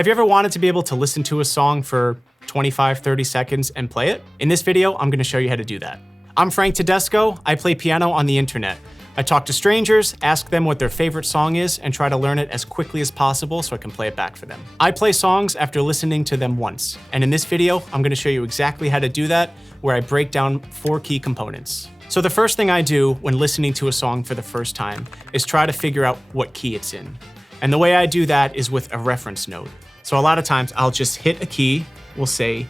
Have you ever wanted to be able to listen to a song for 25, 30 seconds and play it? In this video, I'm gonna show you how to do that. I'm Frank Tedesco. I play piano on the internet. I talk to strangers, ask them what their favorite song is, and try to learn it as quickly as possible so I can play it back for them. I play songs after listening to them once, and in this video, I'm gonna show you exactly how to do that, where I break down 4 key components. So the first thing I do when listening to a song for the first time is try to figure out what key it's in. And the way I do that is with a reference note. So a lot of times I'll just hit a key, we'll say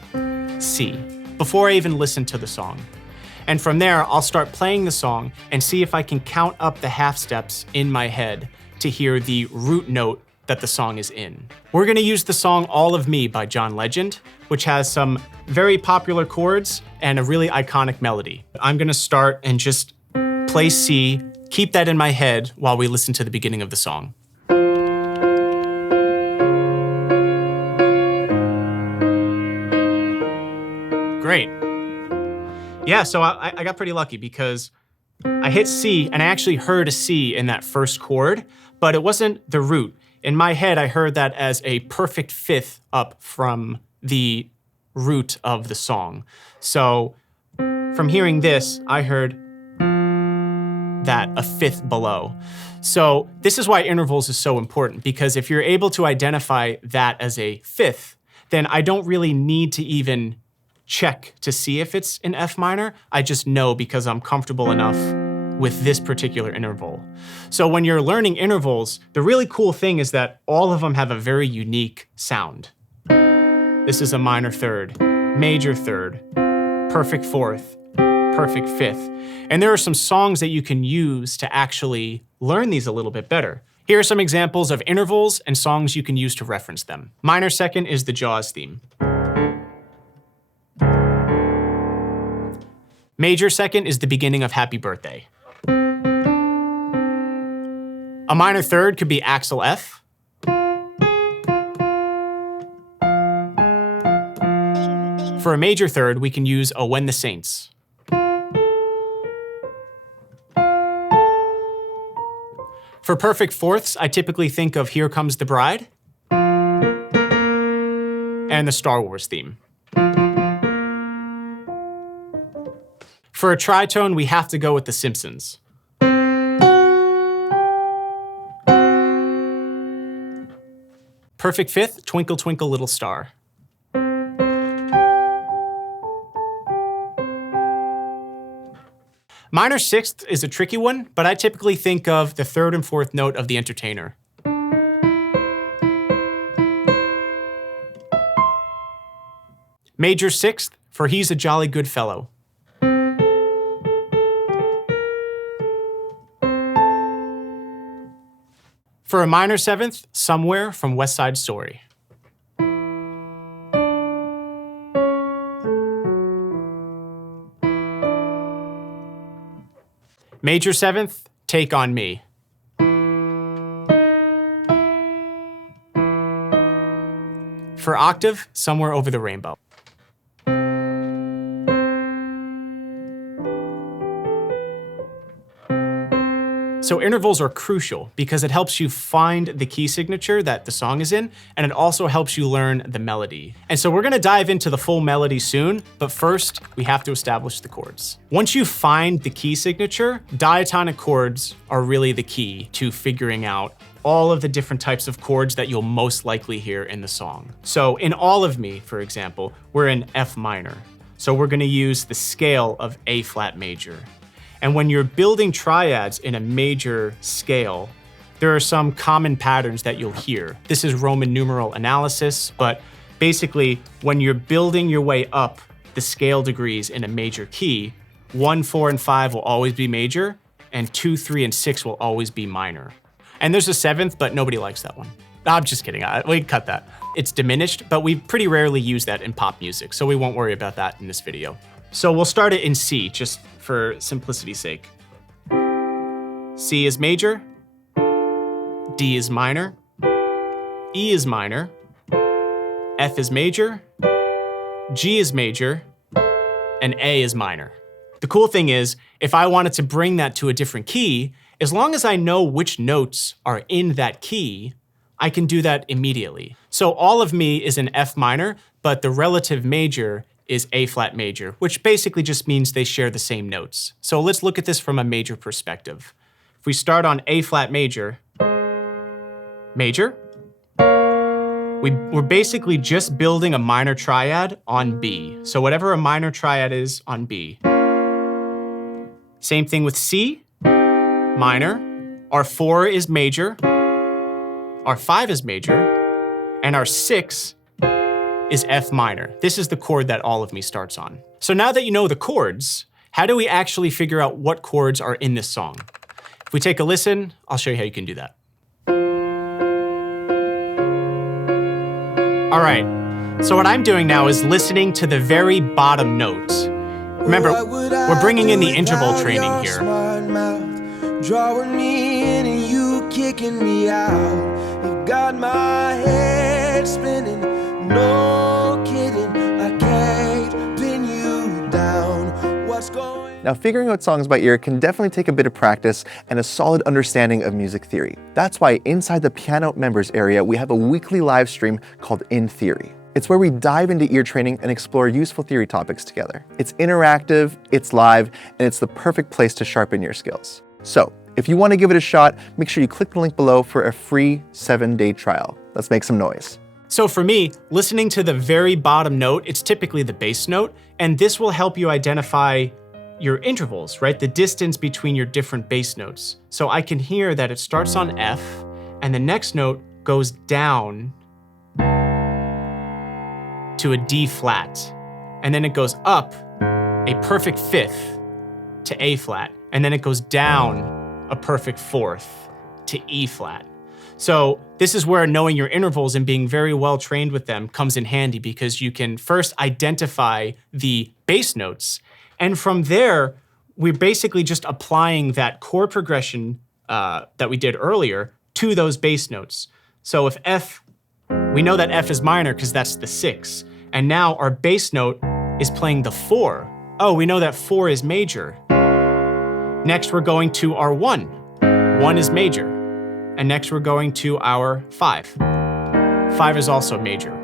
C, before I even listen to the song. And from there, I'll start playing the song and see if I can count up the half steps in my head to hear the root note that the song is in. We're gonna use the song All of Me by John Legend, which has some very popular chords and a really iconic melody. I'm gonna start and just play C, keep that in my head while we listen to the beginning of the song. Great. Yeah, so I got pretty lucky because I hit C and I actually heard a C in that first chord, but it wasn't the root. In my head, I heard that as a perfect fifth up from the root of the song. So from hearing this, I heard that a fifth below. So this is why intervals is so important, because if you're able to identify that as a fifth, then I don't really need to even check to see if it's in F minor. I just know because I'm comfortable enough with this particular interval. So when you're learning intervals, the really cool thing is that all of them have a very unique sound. This is a minor third, major third, perfect fourth, perfect fifth. And there are some songs that you can use to actually learn these a little bit better. Here are some examples of intervals and songs you can use to reference them. Minor second is the Jaws theme. Major second is the beginning of Happy Birthday. A minor third could be Axel F. For a major third, we can use O When the Saints. For perfect fourths, I typically think of Here Comes the Bride and the Star Wars theme. For a tritone, we have to go with The Simpsons. Perfect fifth, Twinkle Twinkle Little Star. Minor sixth is a tricky one, but I typically think of the third and fourth note of The Entertainer. Major sixth, for He's a Jolly Good Fellow. For a minor seventh, Somewhere from West Side Story. Major seventh, Take on Me. For octave, Somewhere Over the Rainbow. So intervals are crucial because it helps you find the key signature that the song is in, and it also helps you learn the melody. And so we're gonna dive into the full melody soon, but first we have to establish the chords. Once you find the key signature, diatonic chords are really the key to figuring out all of the different types of chords that you'll most likely hear in the song. So in All of Me, for example, we're in F minor. So we're gonna use the scale of A flat major. And when you're building triads in a major scale, there are some common patterns that you'll hear. This is Roman numeral analysis, but basically when you're building your way up the scale degrees in a major key, 1, 4, and 5 will always be major, and 2, 3, and 6 will always be minor. And there's a 7th, but nobody likes that one. I'm just kidding, we cut that. It's diminished, but we pretty rarely use that in pop music, so we won't worry about that in this video. So we'll start it in C, just for simplicity's sake. C is major, D is minor, E is minor, F is major, G is major, and A is minor. The cool thing is, if I wanted to bring that to a different key, as long as I know which notes are in that key, I can do that immediately. So all of me is in F minor, but the relative major is A flat major, which basically just means they share the same notes. So let's look at this from a major perspective. If we start on A flat major, major, we're basically just building a minor triad on B. So whatever a minor triad is on B. Same thing with C, minor. Our 4 is major, our 5 is major, and our 6 is F minor. This is the chord that all of me starts on. So now that you know the chords, how do we actually figure out what chords are in this song? If we take a listen, I'll show you how you can do that. All right, so what I'm doing now is listening to the very bottom note. Remember, we're bringing in the interval training here. Drawing me in and you kicking me out. You've got my head spinning, no kidding. I can't pin you down. What's going? Now, figuring out songs by ear can definitely take a bit of practice and a solid understanding of music theory. That's why inside the Pianote members area, we have a weekly live stream called In Theory. It's where we dive into ear training and explore useful theory topics together. It's interactive, it's live, and it's the perfect place to sharpen your skills. So, if you want to give it a shot, make sure you click the link below for a free 7-day trial. Let's make some noise. So for me, listening to the very bottom note, it's typically the bass note, and this will help you identify your intervals, right? The distance between your different bass notes. So I can hear that it starts on F, and the next note goes down to a D flat, and then it goes up a perfect fifth to A flat, and then it goes down a perfect fourth to E flat. So this is where knowing your intervals and being very well trained with them comes in handy, because you can first identify the bass notes, and from there, we're basically just applying that chord progression that we did earlier to those bass notes. So if F, we know that F is minor because that's the 6, and now our bass note is playing the 4. Oh, we know that 4 is major. Next, we're going to our 1. 1 is major. And next, we're going to our 5. 5 is also major.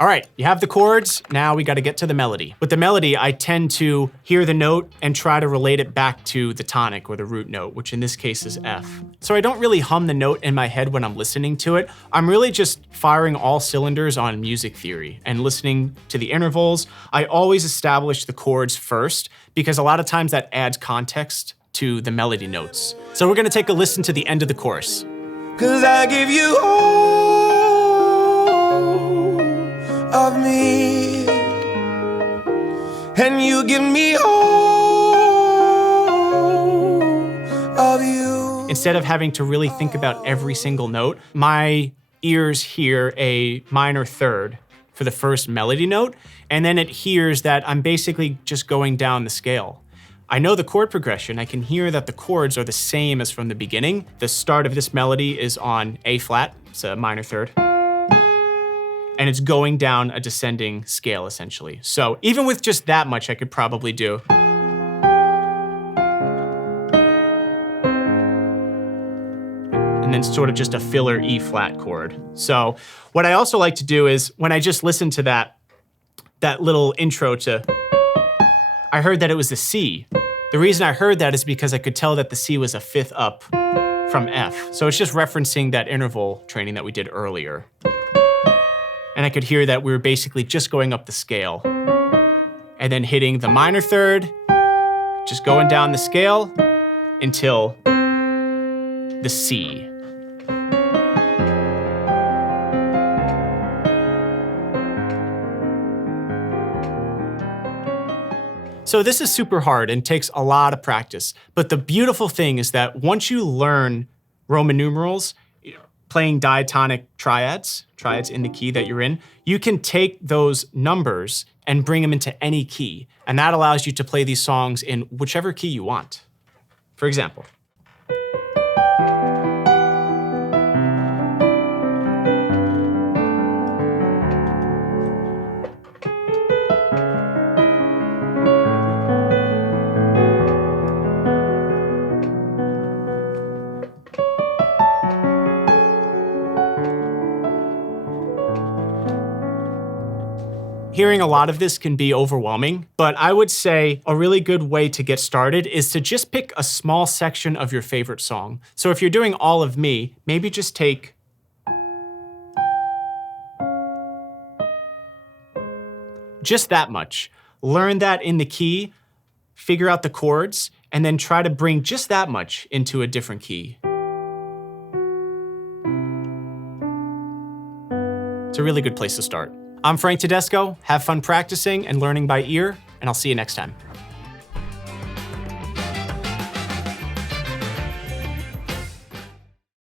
All right, you have the chords, now we gotta get to the melody. With the melody, I tend to hear the note and try to relate it back to the tonic or the root note, which in this case is F. So I don't really hum the note in my head when I'm listening to it. I'm really just firing all cylinders on music theory and listening to the intervals. I always establish the chords first, because a lot of times that adds context to the melody notes. So we're gonna take a listen to the end of the chorus. 'Cause I give you all of me, and you give me all of you. Instead of having to really think about every single note, my ears hear a minor third for the first melody note, and then it hears that I'm basically just going down the scale. I know the chord progression. I can hear that the chords are the same as from the beginning. The start of this melody is on A flat, it's a minor third, and it's going down a descending scale, essentially. So even with just that much, I could probably do. And then sort of just a filler E flat chord. So what I also like to do is, when I just listen to that little intro to, I heard that it was the C. The reason I heard that is because I could tell that the C was a fifth up from F. So it's just referencing that interval training that we did earlier. And I could hear that we were basically just going up the scale and then hitting the minor third, just going down the scale until the C. So this is super hard and takes a lot of practice. But the beautiful thing is that once you learn Roman numerals, playing diatonic triads in the key that you're in, you can take those numbers and bring them into any key. And that allows you to play these songs in whichever key you want. For example. hearing a lot of this can be overwhelming, but I would say a really good way to get started is to just pick a small section of your favorite song. So if you're doing All of Me, maybe just take just that much. Learn that in the key, figure out the chords, and then try to bring just that much into a different key. It's a really good place to start. I'm Frank Tedesco. Have fun practicing and learning by ear, and I'll see you next time.